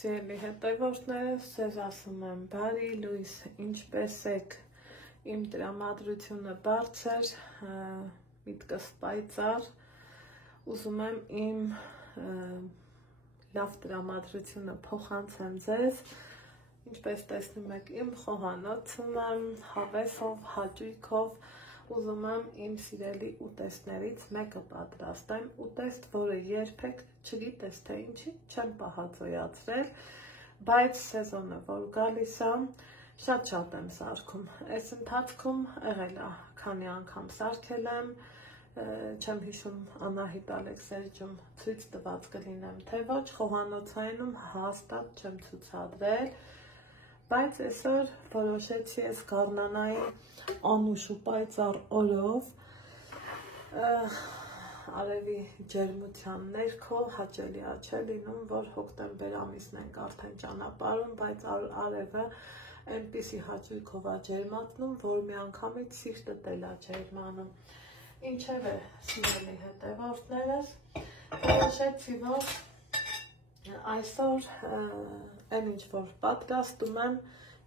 Սիրելի հետևորդներս, ձեզ ասում եմ բարի լույս, ինչպես եք, իմ տրամադրությունը բարձր, միտքս պայծառ, ուզում եմ իմ լավ տրամադրությունը փոխանցեմ ձեզ, ինչպես տեսնում եք իմ խոհանոցում եմ, հավեսով, հաճույքով, ուզում եմ իմ սիրելի ուտեստներից մեկը պատրաստեմ, ուտեստ, որը երբեք չգիտես թե ինչի չեմ պահածոյացրել, բայց սեզոնը որ գալիս է, շատ եմ սարքում, այս ընթացքում եղել է, քանի անգամ սարքել եմ, չեմ հիշում Անահիտ Ալեքսեևիչում ցույց տված կլինեմ, թե ոչ, խոհանոցայինում հաստատ չեմ ցուցադրել, բայց այսօր որոշեցի ես գարնանային անուշ ու պայծառ օրով արևի ջերմության ներքո հաճելի չէ լինում, որ հոկտեմբեր ամիսն ենք արդեն ճանապարհում, բայց արևը այնպիսի հաճույքով է ջերմացնում, որ միանգամից սիրտդ էլ է ջերմանում։ Ինչևէ, սիրելի հետևորդներս, որոշեցի, որ այսօր այն ինչ որ պատրաստում եմ,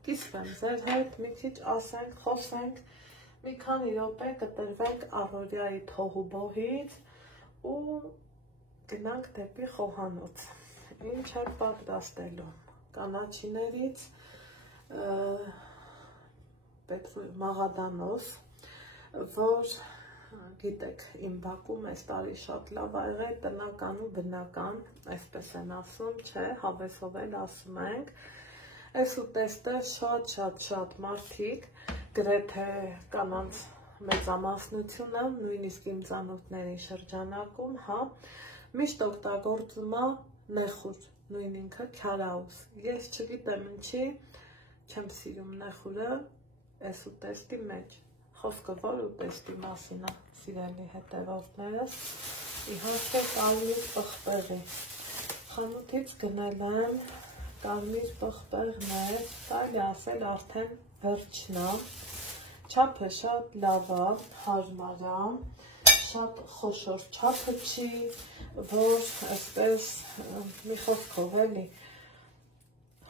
կիսվեմ ձեր հետ, մի քիչ ասենք, խոսենք, մի քանի րոպե կտրվենք առօրյայի թոհուբոհից ու գնանք դեպի խոհանոց։ Ինչ է պատրաստելու։ Կանաչիներից մաղադանոս, որ գիտեք, իմ բակում այս տարի շատ լավ ա եղել, տնական ու բնական, այսպես են ասում, չէ, հավեսով էլ ասում ենք, այս ուտեստը շատ մարդիկ, գրեթե կանանց մեծամասնությունը, նույնիսկ իմ ծանոթների շրջանակում, հա, միշտ օգտագործում է նեխուր, նույն ինքը քյարաուս, ես չգիտեմ ինչի, չեմ սիրում նեխուրը այս ուտեստի մեջ, խոսքը որ ուտեստի մասին է, սիրելի հետևորդներս, իհարկե կարմիր պղպեղի, խանութից գնել եմ կարմիր պղպեղներ, կարելի ասել արդեն վերջն է, չափը շատ լավ է, հարմար է, շատ խոշոր չափը չի, որ այսպես մի խոսքով էլի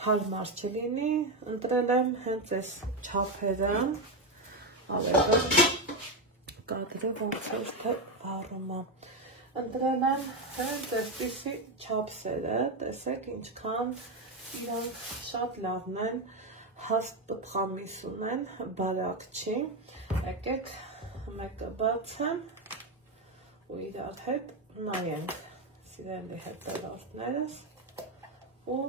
հարմար չլինի, ընտրել եմ հենց այս չափերը, արևը կադրը ոնց էր թե վառում է, ընտրել եմ հենց այսպիսի չափսերը, տեսեք ինչքան իրանք շատ լավն են, հաստ պտղամիս ունեն, բարակ չի, եկեք մեկը բացեմ ու իրար հետ նայենք, սիրելի հետևորդներս ու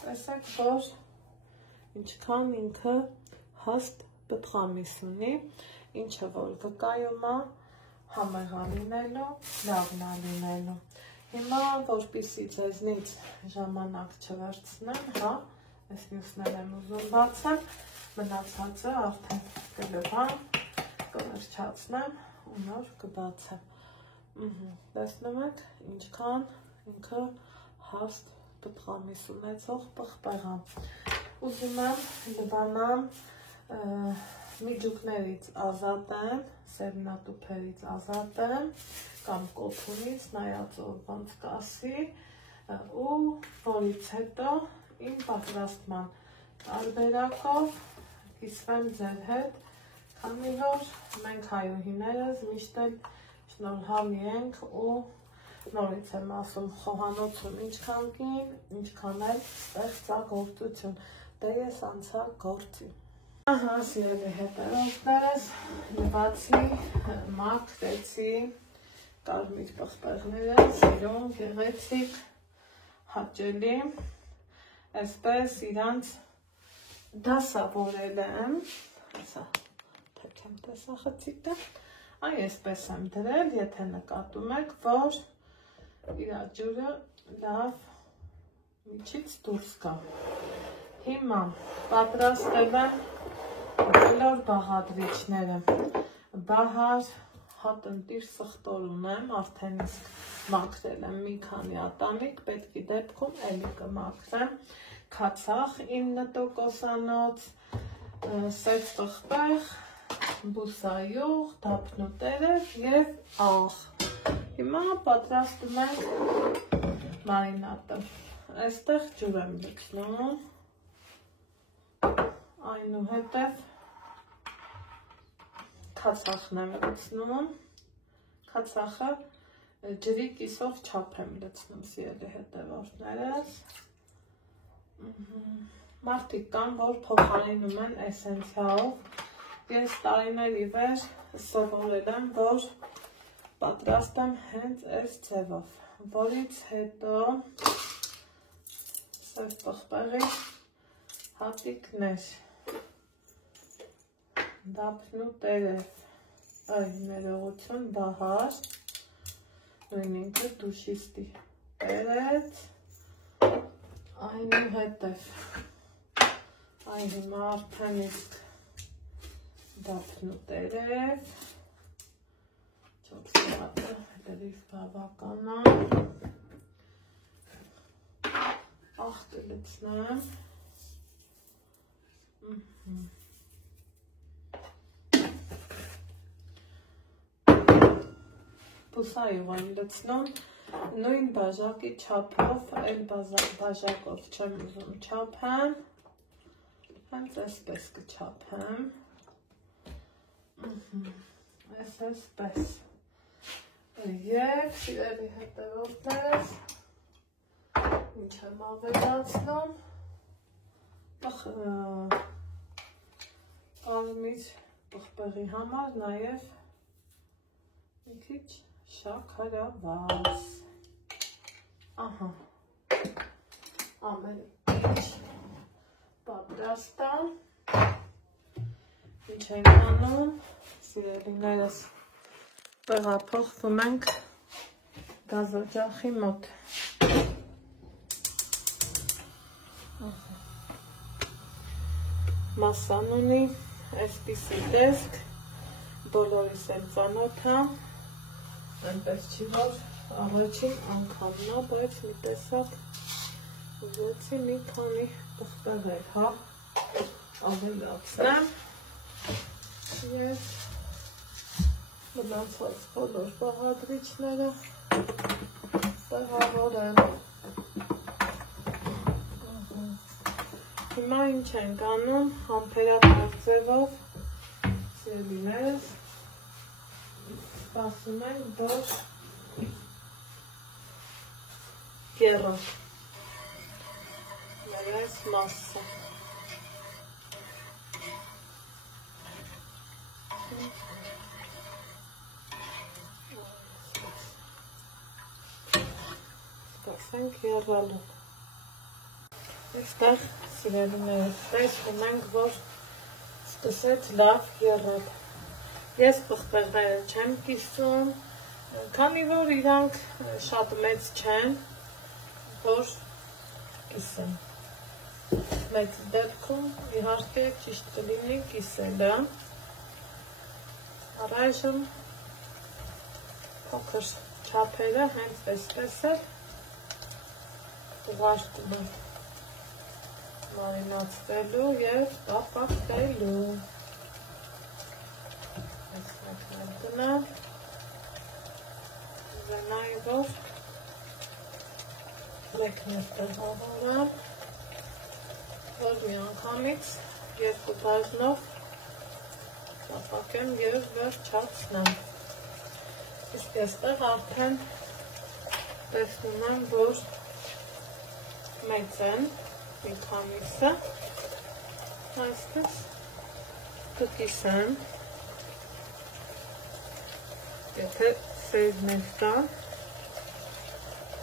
տեսեք, որ ինչքան ինքը հաստ պտղամիս ունի, ինչը որ վկայում է համեղ է լինելու, լավն է լինելու։ Հիմա որպեսզի ձեզնից ժամանակ չվերցնեմ, հա, այս մյուսներ եմ ուզում բացեմ, մնացածը արդեն կլվամ, կվերջացնեմ ու նոր կբացեմ։ Տեսնում եք, ինչքան ինքը հաստ պտղամիս ունեցող պղպեղ է։ Ուզում եմ լվանամ միջուկներից ազատեմ, սերմնատուփերից ազատեմ, կամ կոթունից, նայած ոնց կասի, ու որից հետո իմ պատրաստման տարբերակով կիսվեմ ձեր հետ, քանի որ մենք հայուհիներս միշտ էլ շնորհալի ենք ու նորից եմ ասում խոհանոցում ինչքան կին, ինչքան էլ ստեղծագործություն, դե ես անցա գործի։ Ահա, սիրելի հետևորդներս, լվացի, մաքրեցի կարմիր պղպեղները, սիրուն, գեղեցիկ, հաճելի, այսպես իրանց դասավորել եմ, ասա, թեքեմ տեսախցիկը, այսպես եմ դրել, եթե նկատում եք, որ իրա ջուրը լավ միջից դուրս կա։ Հիմա պատրաստել եմ բոլոր բաղադրիչները, բահար, հատնտիր սխտոր ունեմ, արդեն իսկ մաքրել եմ մի քանի ատամիկ, պետքի դեպքում էլի կմաքրեմ, քացախ 9%-անոց, սև պղպեղ, բուսայուղ, դափնուտերև և աղ։ Հիմա պատրաստում ենք մարինատը։ Այստեղ ջուր եմ լցնում, այնուհետև քացախն եմ լցնում, քացախը ջրի կիսով չափ եմ լցնում, սիրելի հետևորդներս։ Մարդիկ կան, որ փոխարինում են էսենցիալով, ես տարիների վեր սովորել եմ, որ պատրաստեմ հենց այս ձևով, որից հետո սև պղպեղի հատիկներ, դափնու տերև, ներողություն Բահար, նույն ինքը դուշիստի տերեց, այնուհետև այն հիմա արդեն իսկ դափնու տերև, 4 հատը լրիվ բավական է, աղտը լցնեմ, բուսայով եմ լցնում, նույն բաժակի չափով, այլ բաժակով չեմ ուզում չափեմ, հենց այսպես կչափեմ, այսպես, և սիրելի հետևորդներս, ինչ եմ ավելացնում, կարմիր պղպեղի համար նաև մի քիչ շաքարավազ, ահա, ամեն ինչ պատրաստ է, ինչ ենք անում, սիրելիներս, տեղափոխվում ենք գազօջախի մոտ, մասսան ունի այսպիսի տեսք, բոլորիս էլ ծանոթ է, այնպես չի, որ առաջին անգամն է, բայց մի տեսակ ուզեցի մի քանի պղպեղեր, հա, ավելացնեմ և մնացած բոլոր բաղադրիչները տեղավորեմ։ Հիմա ինչ ենք անում, համբերատար ձևով, սիրելիներս, սպասում ենք, որ կեռա մեր այս մասը։ Սպասենք կեռալու։ Այստեղ սիրելիներս տեսնում ենք, որ սկսեց լավ եռալ։ Ես պղպեղները չեմ կիսում, քանի որ իրանք շատ մեծ չեն, որ կիսեմ։ Մեծ դեպքում իհարկե ճիշտ կլինի կիսելը։ Առայժմ փոքր չափերը հենց այսպես էլ ուղարկում եմ մարինացվելու և տապակվելու։ Այս մեկն գնամ, ուզենայի, որ մեկն էլ տեղավորեմ, որ մի անգամից երկու բաժնով տապակեմ և վերջացնեմ։ Իսկ այստեղ արդեն տեսնում եմ, որ մեծ են մի քանիսը, այսպես կկիսեմ, եթե սերներ կան,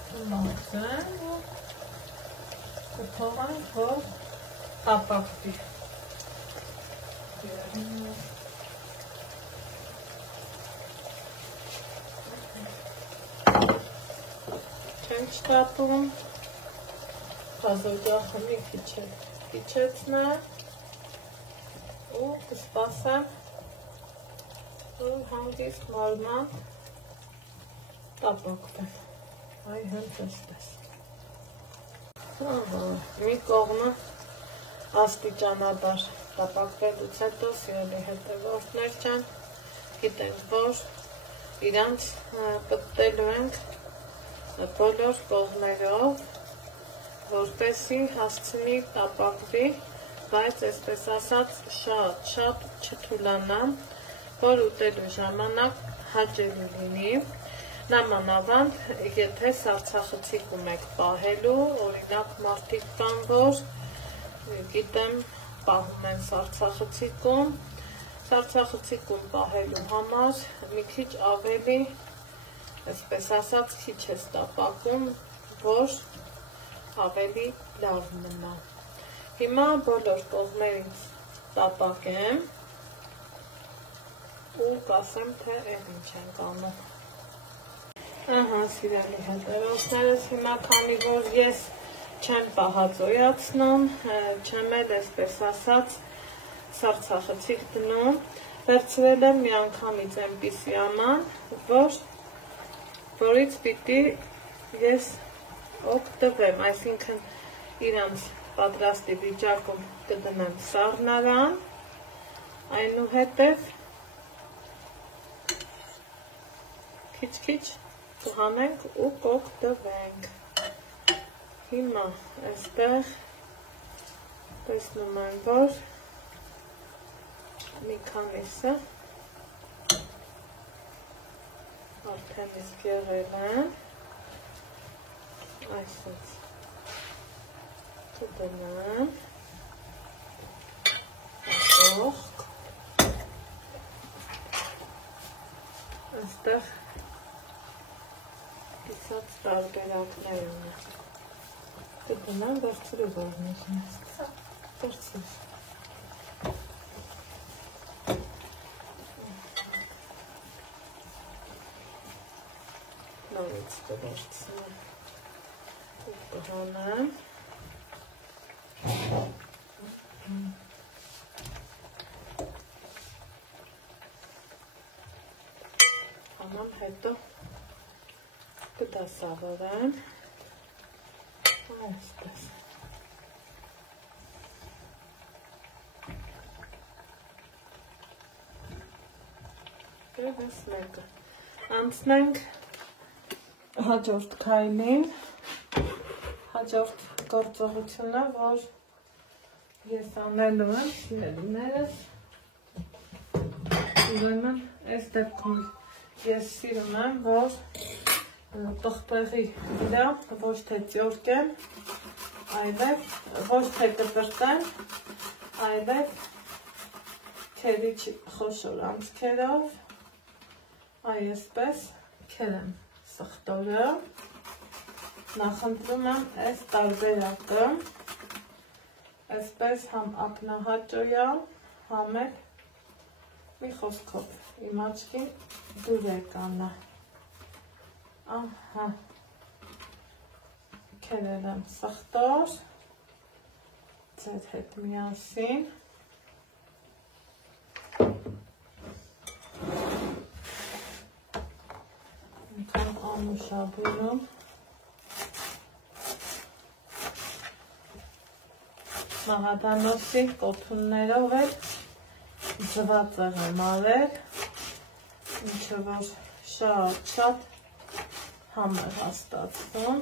կմաքրեմ ու կթողանք, որ տապակվի։ Չեմ չտապում, գազօջախը մի քիչ քիչեցնեմ ու կսպասեմ, որ հանգիստ մարմամբ տապակվեն, այ հենց այսպես։ Մի կողմը աստիճանաբար տապակվելուց հետո, սիրելի հետևորդներ ջան, գիտենք, որ իրանց պտտելու ենք բոլոր կողմերով, որպեսզի հասցնի տապակվի, բայց այսպես ասած շատ չթուլանա, որ ուտելու ժամանակ հաճելի լինի, նամանավանդ, եթե սառցախցիկում եք պահելու, օրինակ մարդիկ կան, որ գիտեմ, պահում են սառցախցիկում պահելու համար մի քիչ ավելի, այսպես ասած, քիչ ես տապակում, որ ավելի լավ մնա։ Հիմա բոլոր կողմերից տապակեմ ու կասեմ, թե ինչ ենք անում։ Ահա, սիրելի հետևորդներս, հիմա քանի որ ես չեմ պահածոյացնում, չեմ էլ այսպես ասած սառցախցիկ դնում, վերցրել եմ միանգամից այնպիսի աման, որից պիտի ես օգտվեմ, այսինքն իրանց պատրաստի վիճակում կդնեմ սառնարան, այնուհետև քիչ-քիչ կհանենք ու կօգտվենք։ Հիմա այստեղ տեսնում եմ, որ մի քանիսը արդեն իսկ եղել են, այսպես կդնեմ կողք, այստեղ կիսած տարբերակներ ունի, կդնեմ վերցրու բառնիքն, վերցրու։ Նորից կվերցնեմ ու կհանեմ, հանամ հետո կդասավորեմ, այսպես։ Եվ այս մեկը անցնենք հաջորդ քայլին, հաջորդ գործողությունը, որ ես անելու եմ, սիրելիներս, ուրեմն այս դեպքում ես սիրում եմ, որ տղպեղի վրա ոչ թե ծյորկեմ, այլև ոչ թե կտրտեմ, այլև քերիչ խոշոր անցքերով, այսպես քերեմ սխտորը, նախընտրում եմ այս տարբերակը, այսպես համ ակնահաճոյալ, համ էլ մի խոսքով իմ աչքին դուր եկանա, ահա, քերել եմ սխտոր, ձեր հետ միասին, անուշաբույնում, մահադանոցի կոթուններով էլ ձվածեղ եմ արել, ինչը որ շատ համեղ հաստատվում,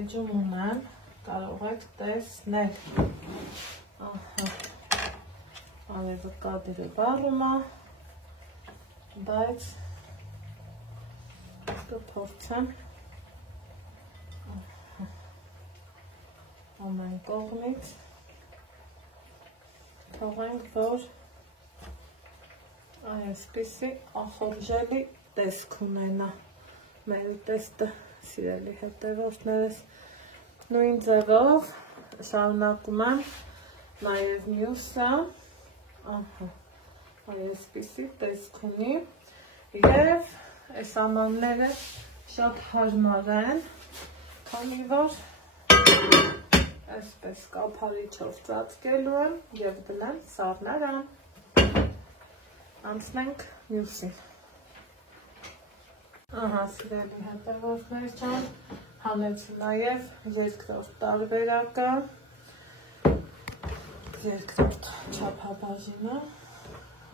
էջում ունեմ, կարող եք տեսնել, ահա, արևը կադրը վառում է, բայց կփորձեմ ամեն կողմից թողենք, որ այսպիսի ախորժելի տեսք ունենա մեր ուտեստը, սիրելի հետևորդներս, նույն ձևով շարունակում եմ նաև մյուսը, ահա, այսպիսի տեսք ունի և այս ամանները շատ հարմար են, քանի որ այսպես կափարիչով ծածկելու եմ և դնեմ սառնարան, անցնենք մյուսին, ահա սիրելի հետևորդներ ջան, հանեցի նաև երկրորդ տարբերակը, երկրորդ չափաբաժինը,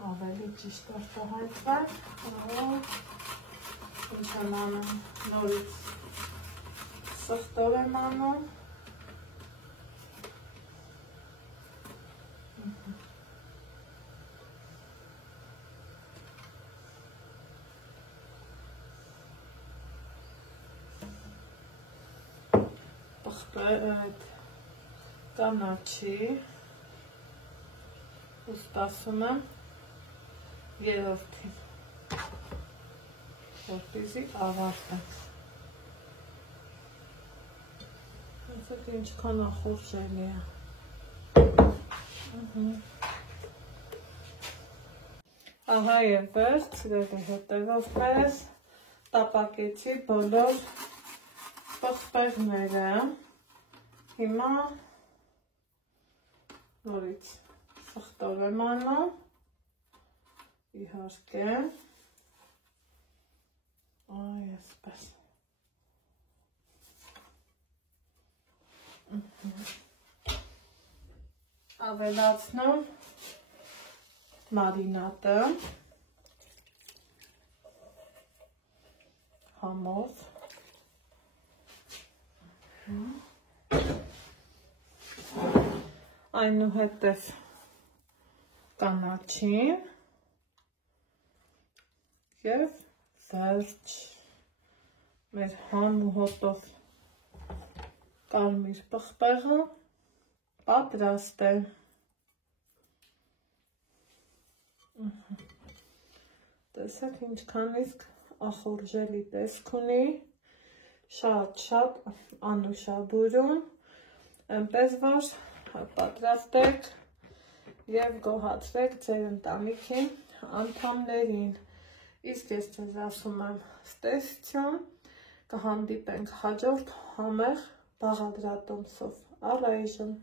ավելի ճիշտ արտահայտվել, Ինչ եմ անում, նորից սխտով եմ անում, կանաչի ու սպասում եմ երրորդին, որպեսզի ավարտեմ։ Այսօր ինչքան ախորժելի է։ Ահա եւ վերջ, սիրելի հետևորդներ, տապակեցի բոլոր պղպեղները։ Հիմա նորից սխտով եմ անում, իհարկե, այսպես։ Ավելացնում մարինատը, համով, այնուհետև կանաչին և վերջ մեր համ ու հոտով կարմիր պղպեղը պատրաստ է։ Տեսեք ինչքան իսկ ախորժելի տեսք ունի, շատ անուշաբուրում, այնպես որ պատրաստեք և գոհացրեք ձեր ընտանիքի անդամներին։ Իսկ ես ձեզ ասում եմ ստեսություն, կհանդիպենք հաջորդ համեղ բաղադրատոմսով։ Առայժմ